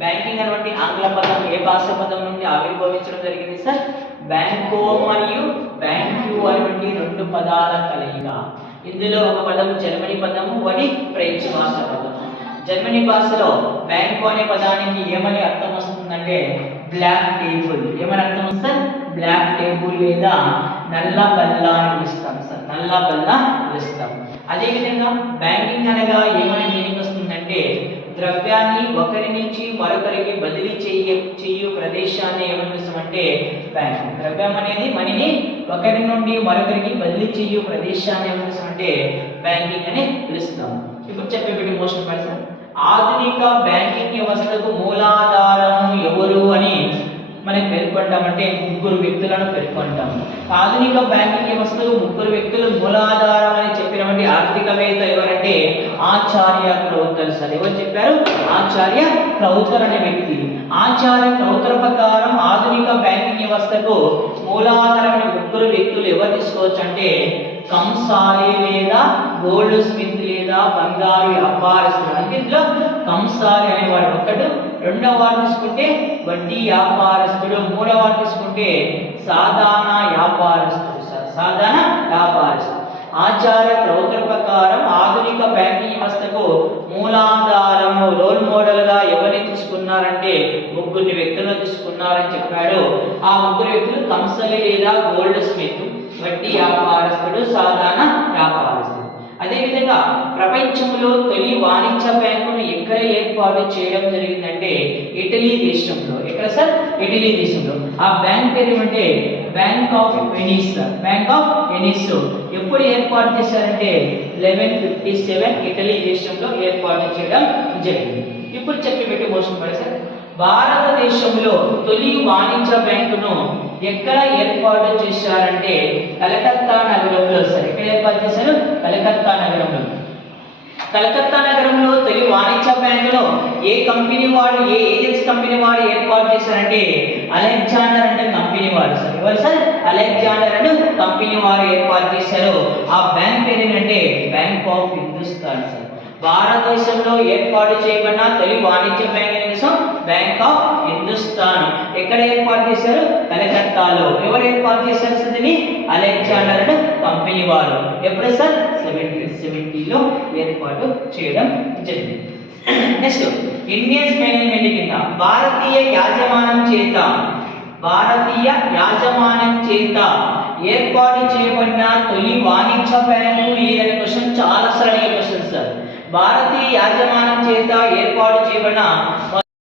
Banking అనేటువంటి ఆంగ్ల పదం ఏ భాష పదం నుండి ఆవిర్భవించడం జరిగింది సార్? బ్యాంకో మరియు బ్యాంక్యూ అనేటువంటి రెండు పదాల కలయిక. ఇందులో ఒక పదం జర్మనీ పదము, ఒకటి ఫ్రెంచ్ భాష పదము. జర్మనీ భాషలో బ్యాంకు అనే పదానికి ఏమని అర్థం వస్తుందంటే బ్లాక్ టేబుల్. ఏమని అర్థం వస్తుంది? బ్లాక్ టేబుల్ లేదా నల్ల బల్ల అని పిలుస్తాం సార్. నల్ల బల్ల పిలుస్తాం. అదే విధంగా బ్యాంకింగ్ అనగా ఏమని మీనింగ్ వస్తుందంటే ద్రవ్యాన్ని ఒకరి నుంచి మరొకరికి బదిలీ చేయు ప్రదేశాన్ని ఏమని పిలుస్తామంటే బ్యాంక్. ద్రవ్యం అనేది మనీని ఒకరి నుండి మరొకరికి బదిలీ చేయు ప్రదేశాన్ని ఏమని పిలుస్తామంటే బ్యాంకింగ్ అని పిలుస్తాం. ఇప్పుడు చెప్పేటి మోస్ట్ పర్సన్ ఆధునిక బ్యాంకింగ్ వ్యవస్థకు మూలాధారము ఎవరు అని మనం పేర్కొంటామంటే ముగ్గురు వ్యక్తులను పేర్కొంటాం. ఆధునిక బ్యాంకింగ్ వ్యవస్థకు ముగ్గురు వ్యక్తులు మూలాధారం అని చెప్పినటువంటి ఆర్థికవేత్త ఎవరంటే ఆచార్య క్రౌతర్ సార్. ఎవరు చెప్పారు? ఆచార్య క్రౌతర్ అనే వ్యక్తి. ఆచార్య క్రౌతర్ ప్రకారం ఆధునిక బ్యాంకింగ్ వ్యవస్థకు మూలాధారమైన ముగ్గురు వ్యక్తులు ఎవరు తీసుకోవచ్చు అంటే కంసాలి లేదా గోల్డ్ స్మిత్ లేదా బంగారు వ్యాపారస్తుడు. అంటే ఇందులో కంసాలి అనేవాడు ఒకడు, రెండవ వాడు తీసుకుంటే వడ్డీ వ్యాపారస్తుడు, మూడవ వాడు తీసుకుంటే సాధారణ వ్యాపారస్తుడు సార్. సాధారణ వ్యాపారస్తుడు. ఆచార్య క్రౌతర్ ప్రకారం ఆధునిక బ్యాంకింగ్ వ్యవస్థకు మూలాధారము రోల్ మోడల్ గా ఎవరిని తీసుకున్నారంటే ముగ్గురు వ్యక్తులను తీసుకున్నారని చెప్పాడు. ఆ ముగ్గురు వ్యక్తులు కంసాలి లేదా గోల్డ్ స్మిత్, వడ్డీ వ్యాపారస్తుడు, సాధారణ వ్యాపారస్తుడు. అదేవిధంగా ప్రపంచంలో తొలి వాణిజ్య బ్యాంకును ఎక్కడ ఏర్పాటు చేయడం జరిగిందంటే ఇటలీ దేశంలో. ఎక్కడ సార్? ఇటలీ దేశంలో. ఆ బ్యాంక్ పేరు ఏమంటే bank of Venice. Bank of Venice ఎప్పుడు ఏర్పాటు చేశారంటే 1157 ఇటలీ దేశంలో ఏర్పాటు చేయడం జరిగింది. ఇప్పుడు చెప్పి మోషన్ పడే సార్ భారతదేశంలో తొలి వాణిజ్య బ్యాంకును ఎక్కడ ఏర్పాటు చేశారంటే కలకత్తా నగరంలో సార్. ఎక్కడ ఏర్పాటు చేశారు? కలకత్తా నగరంలో. కలకత్తా నగరంలో తొలి వాణిజ్య బ్యాంకును ఏ కంపెనీ వాడు, ఏ ఏజెన్సీ కంపెనీ వాడు ఏర్పాటు చేశారంటే అలెగ్జాండర్ అంటే కంపెనీ వాడు సార్. ఎవరు సార్? అలెగ్జాండర్ అంటే కంపెనీ వారు ఏర్పాటు చేశారు. ఆ బ్యాంక్ పేరు ఏంటంటే బ్యాంక్ ఆఫ్ హిందుస్థాన్ సార్. భారతదేశంలో ఏర్పాటు చేయబడిన తొలి వాణిజ్య బ్యాంక్ బ్యాంక్ ఆఫ్ హిందుస్థాన్. ఎక్కడ ఏర్పాటు చేశారు? కలకత్తాలో. ఎవరు ఏర్పాటు చేశారు సార్ దీన్ని? అలెగ్జాండర్ అండ్ కంపెనీ వారు. ఎప్పుడు సార్? 1770లో ఏర్పాటు చేయడం జరిగింది. నెక్స్ట్ ఇండియన్ మేనేజ్మెంట్ కింద భారతీయ యాజమాన్యం చేత ఏర్పాటు చేయబడిన తొలి వాణిజ్య బ్యాంకు ఏదైనా క్వశ్చన్ చాలా సరైన క్వశ్చన్ సార్. భారతీయ యాజమాన్యం చేత ఏర్పాటు చేయబడిన